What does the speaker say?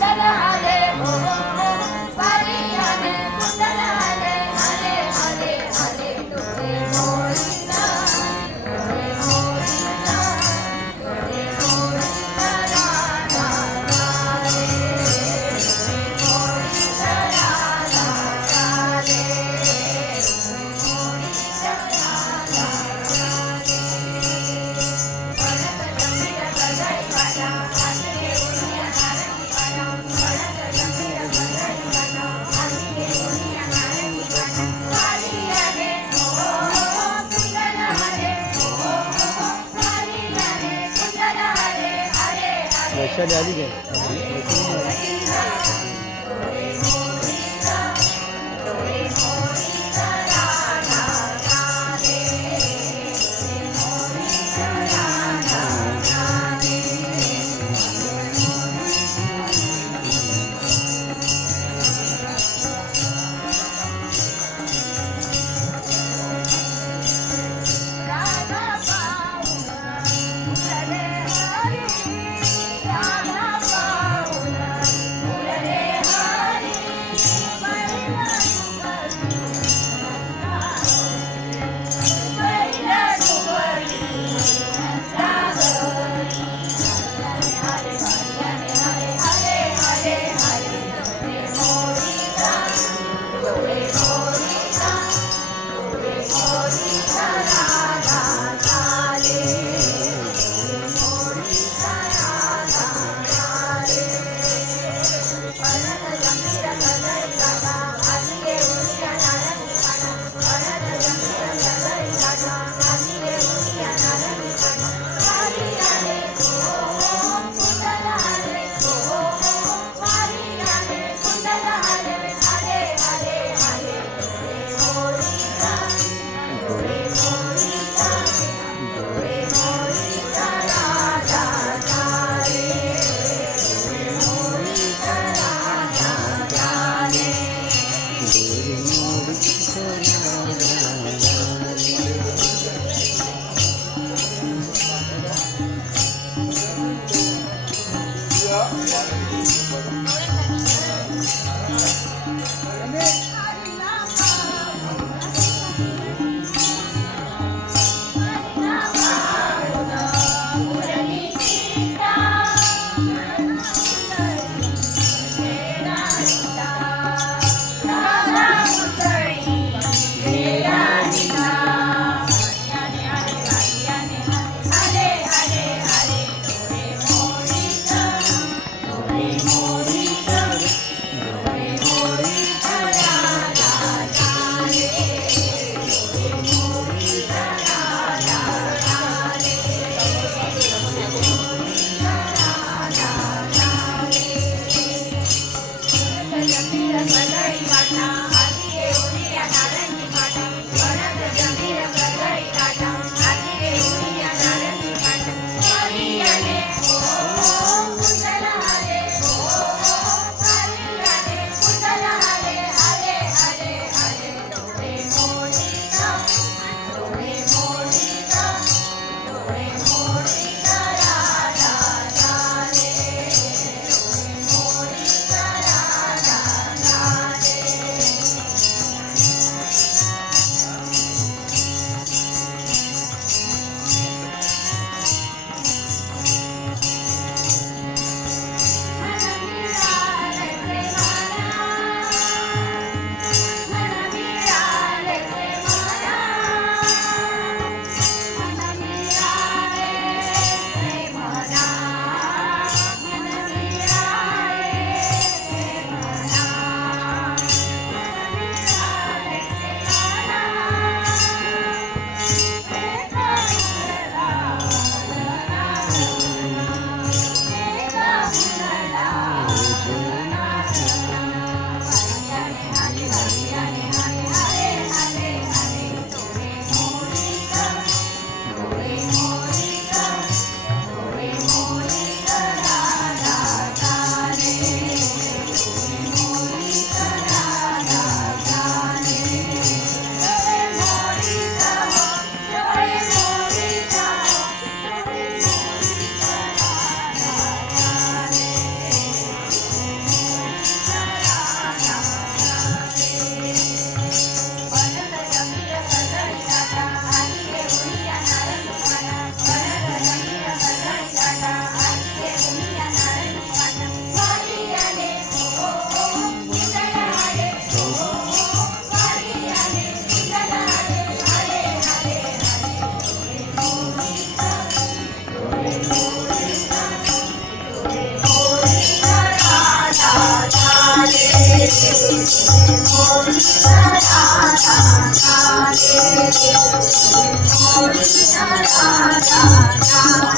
Salah शादी आ है more. Amen. Thank you.